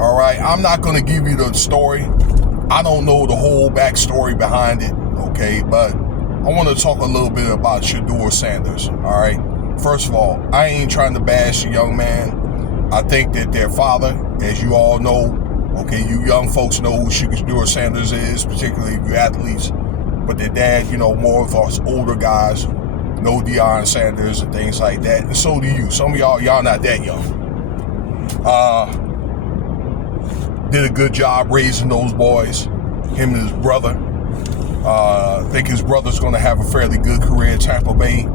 All right, I'm not going to give you the story. I don't know the whole backstory behind it, okay? But I want to talk a little bit about Shadeur Sanders, all right? First of all, I ain't trying to bash the young man. I think that their father, as you all know, okay, you young folks know who Shadeur Sanders is, particularly if you're athletes. But their dad, you know, more of us older guys know Deion Sanders and things like that. And so do you. Some of y'all not that young. Did a good job raising those boys, him and his brother. I think his brother's going to have a fairly good career at Tampa Bay.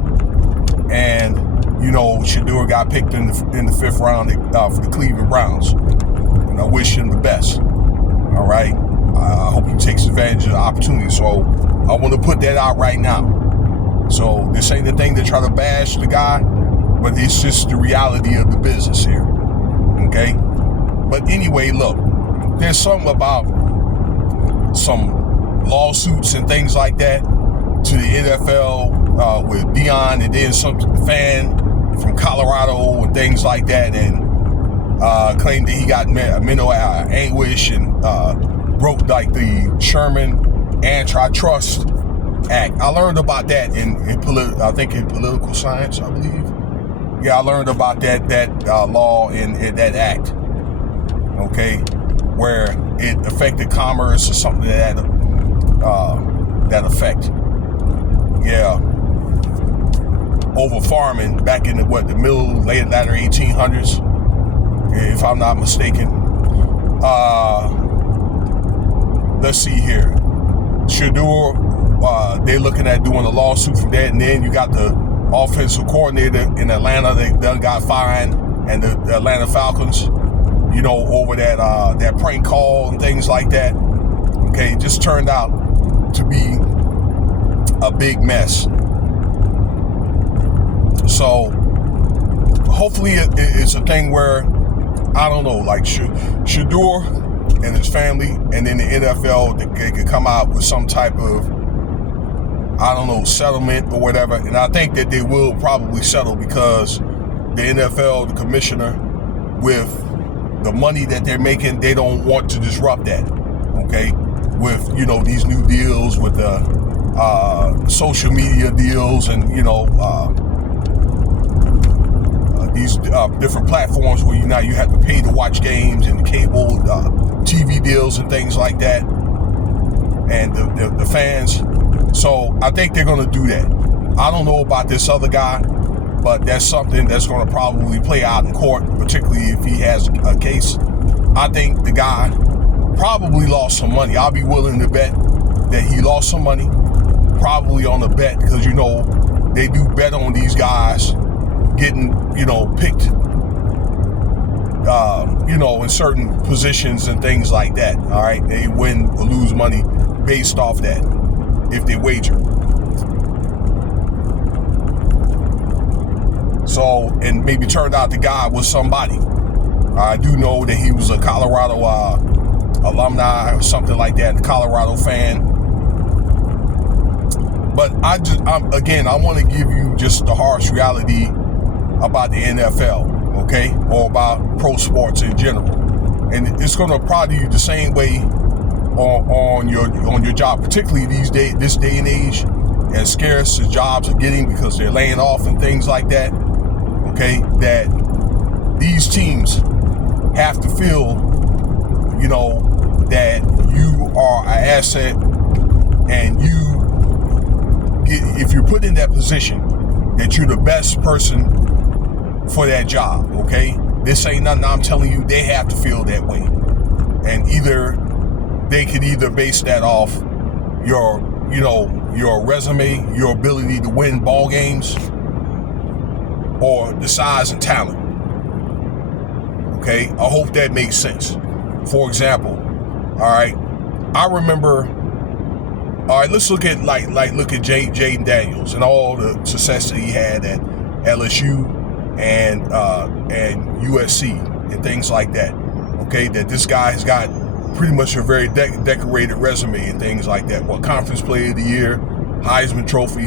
And, you know, Shadeur got picked in the fifth round for the Cleveland Browns. And I wish him the best. All right? I hope he takes advantage of the opportunity. So I want to put that out right now. So this ain't the thing to try to bash the guy, but it's just the reality of the business here. Okay? But anyway, look, there's something about some lawsuits and things like that to the NFL with Deion, and then some fan from Colorado and things like that, and claimed that he got mental anguish and broke like the Sherman Antitrust Act. I learned about that in political science, I believe. Yeah, I learned about that law in that act. Okay, where it affected commerce or something to that effect. Yeah, over farming back in the later 1800s, if I'm not mistaken. Let's see here. Shadeur, they're looking at doing a lawsuit for that, and then you got the offensive coordinator in Atlanta. They got fined, and the Atlanta Falcons, you know, over that prank call and things like that. Okay, it just turned out to be a big mess. So hopefully it's a thing where, I don't know, like Shadeur and his family, and then the NFL, they could come out with some type of, I don't know, settlement or whatever. And I think that they will probably settle, because the NFL, the commissioner, with the money that they're making, they don't want to disrupt that. Okay, with, you know, these new deals with the social media deals, and, you know, these different platforms where you have to pay to watch games, and cable TV deals and things like that, and the fans. So I think they're going to do that. I don't know about this other guy, but that's something that's going to probably play out in court, particularly if he has a case. I think the guy probably lost some money. I'll be willing to bet that he lost some money, probably on a bet, because, you know, they do bet on these guys getting, you know, picked, you know, in certain positions and things like that. All right, they win or lose money based off that if they wager. So, and maybe turned out the guy was somebody. I do know that he was a Colorado alumni or something like that, a Colorado fan. But I want to give you just the harsh reality about the NFL, okay, or about pro sports in general. And it's going to prod you the same way on your job, particularly this day and age, as scarce as jobs are getting because they're laying off and things like that. Okay, that these teams have to feel, you know, that you are an asset, and if you're put in that position, that you're the best person for that job. Okay, this ain't nothing I'm telling you. They have to feel that way, and they could either base that off your resume, your ability to win ball games, or the size and talent. Okay, I hope that makes sense. For example, all right, I remember. All right, let's look at look at Jaden Daniels and all the success that he had at LSU and USC and things like that. Okay, that this guy has got pretty much a very decorated resume and things like that. Well, Conference Player of the Year, Heisman Trophy,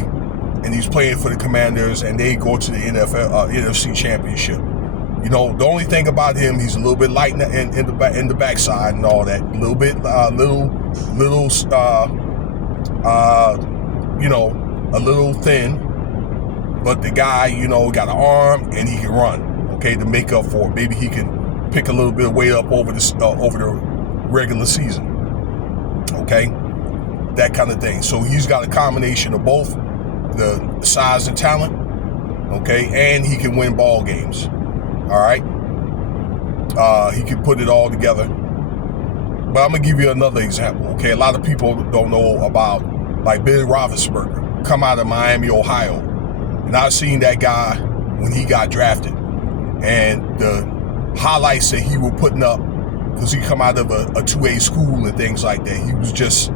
and he's playing for the Commanders, and they go to the NFC Championship. You know, the only thing about him, he's a little bit light in the backside and all that. A little bit, you know, a little thin. But the guy, you know, got an arm and he can run. Okay, to make up for it. Maybe he can pick a little bit of weight up over the regular season. Okay, that kind of thing. So he's got a combination of both the size and talent. Okay, and he can win ball games. All right, he can put it all together. But I'm gonna give you another example. Okay, a lot of people don't know about like Ben Roethlisberger, come out of Miami, Ohio, and I've seen that guy when he got drafted, and the highlights that he was putting up, because he come out of a 2A school and things like that. He was just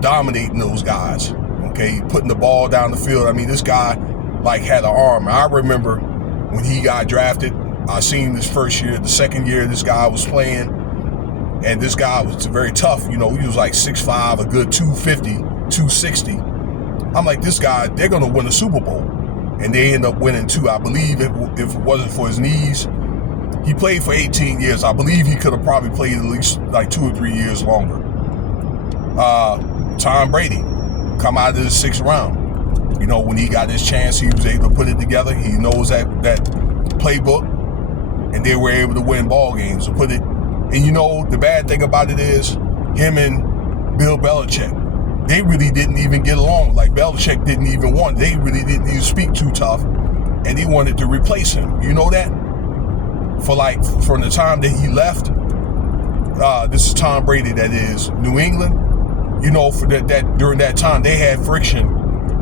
dominating those guys. Okay, putting the ball down the field. I mean, this guy like had an arm. I remember when he got drafted, I seen this first year, the second year this guy was playing, and this guy was very tough. You know, he was like 6'5", a good 250, 260. I'm like, this guy, they're gonna win a Super Bowl, and they end up winning 2. I believe if it wasn't for his knees, he played for 18 years. I believe he could have probably played at least like 2 or 3 years longer. Tom Brady, come out of the 6th round. You know, when he got his chance, he was able to put it together. He knows that playbook, and they were able to win ball games to put it. And you know, the bad thing about it is, him and Bill Belichick, they really didn't even get along. Like, Belichick didn't even want, they really didn't even speak too tough, and they wanted to replace him. You know that? From the time that he left, this is Tom Brady, that is, New England, you know, for that during that time, they had friction,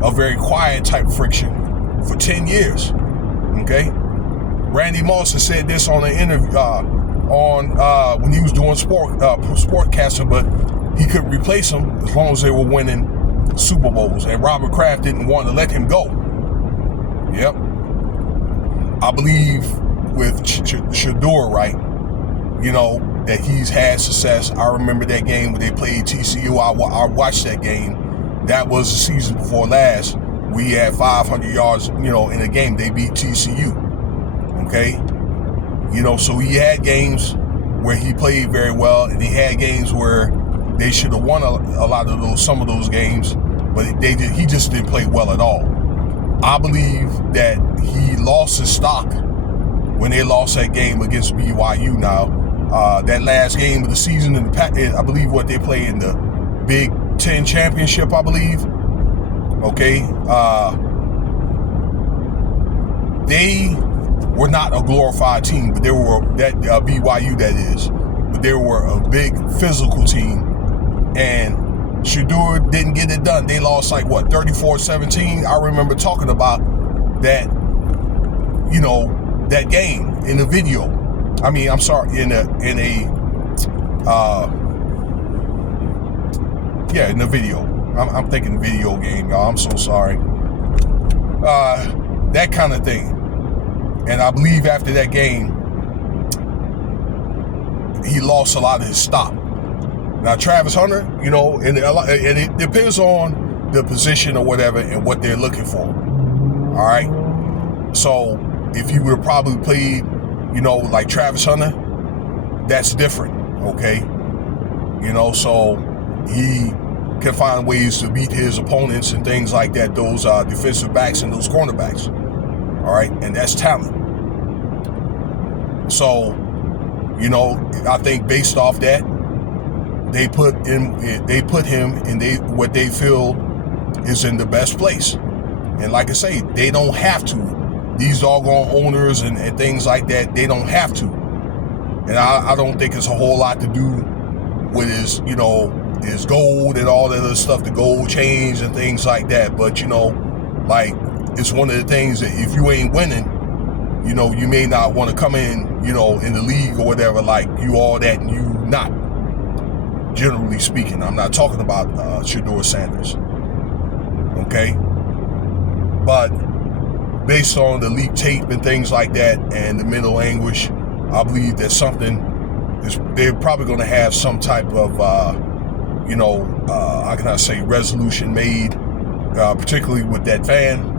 a very quiet type friction, for 10 years, okay? Randy Moss has said this on an interview, when he was doing sportcasting, but he could replace him as long as they were winning Super Bowls, and Robert Kraft didn't want to let him go. Yep. I believe with Shadeur, right, you know, that he's had success. I remember that game when they played TCU. I watched that game. That was the season before last. We had 500 yards, you know, in a game. They beat TCU. Okay? You know, so he had games where he played very well, and he had games where they should have won some of those games, but he just didn't play well at all. I believe that he lost his stock when they lost that game against BYU. Now, that last game of the season, I believe what they play in the Big Ten Championship, I believe. Okay, they were not a glorified team, but they were BYU, that is. But they were a big physical team, and Shadeur didn't get it done. They lost like 34-17. I remember talking about that, you know, that game in the video. I mean, I'm sorry, in the video. I'm thinking video game, y'all. I'm so sorry. That kind of thing. And I believe after that game, he lost a lot of his stock. Now, Travis Hunter, you know, and it depends on the position or whatever and what they're looking for. All right. So if he would have probably played, you know, like Travis Hunter, that's different. Okay. You know, so he can find ways to beat his opponents and things like that, those defensive backs and those cornerbacks. All right. And that's talent. So, you know, I think based off that, they put him in what they feel is in the best place. And like I say, they don't have to. These doggone owners and things like that, they don't have to. And I don't think it's a whole lot to do with his, you know, his gold and all that other stuff, the gold chains and things like that. But, you know, like, it's one of the things that if you ain't winning, you know, you may not want to come in, you know, in the league or whatever, like you all that and you not. Generally speaking, I'm not talking about Shadeur Sanders. Okay? But based on the leaked tape and things like that and the mental anguish, I believe that they're probably going to have some type of, how can I say, resolution made, particularly with that fan.